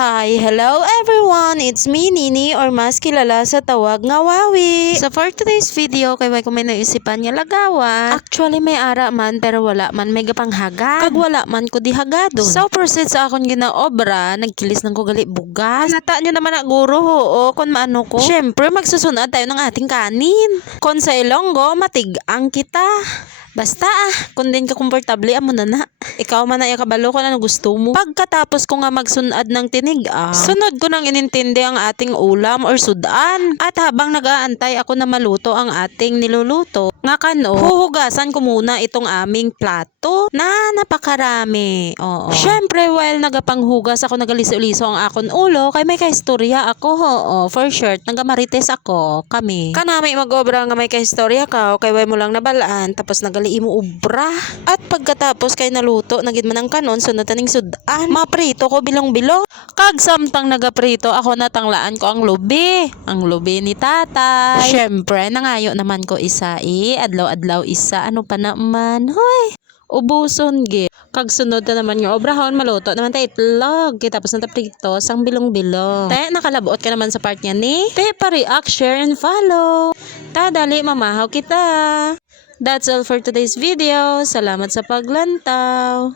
Hi, hello everyone! It's me, Nini, or mas kilala sa tawag nga Wawi. So for today's video, kay ko may naisipan nga lagawan. Actually, may ara man, pero wala man may gapang hagad. Kag wala man ko di hagadon. So proceed sa akong ginaobra, nagkilis ng ko gali bugas. Nata nyo naman na guro, oo, kung maano ko. Syempre, magsusunod tayo ng ating kanin. Kung sa Ilonggo, matigang kita. Basta kung din ka komportable, amo na na. Ikaw man na kabalo kung ano gusto mo. Pagkatapos ko nga magsunad ng tinig, sunod ko nang inintindi ang ating ulam or sudan. At habang nag-aantay ako na maluto ang ating niluluto, nga kano, huhugasan ko muna itong aming plato na napakarami. Oo. Syempre, while nagapanghugas ako, nagaliso-liso ang akon ulo, kay may kahistorya ako, oo, for short, nagamarites ako, kami. Kanami mag-obra nga may kahistorya ka, kay way mo lang nabalaan, tapos nagali mo ubra. At pagkatapos kay naluto, nagid man ang kanon, sunod taning sudan. Maprito ko bilong-bilong. Kag samtang nagaprito, ako natanglaan ko ang lubi. Ang lubi ni tatay. Syempre, nangayo naman ko isa adlaw-adlaw isa. Ano pa naman? Hoy! Ubuson gi. Kag sunod na naman nga obrahon, maluto naman tayo itlog. Tapos na prito sang bilong-bilong. Te, nakalabuot ka naman sa part niya ni. Te, pa-react, share, and follow. Dali, mamahaw kita. That's all for today's video. Salamat sa paglantaw.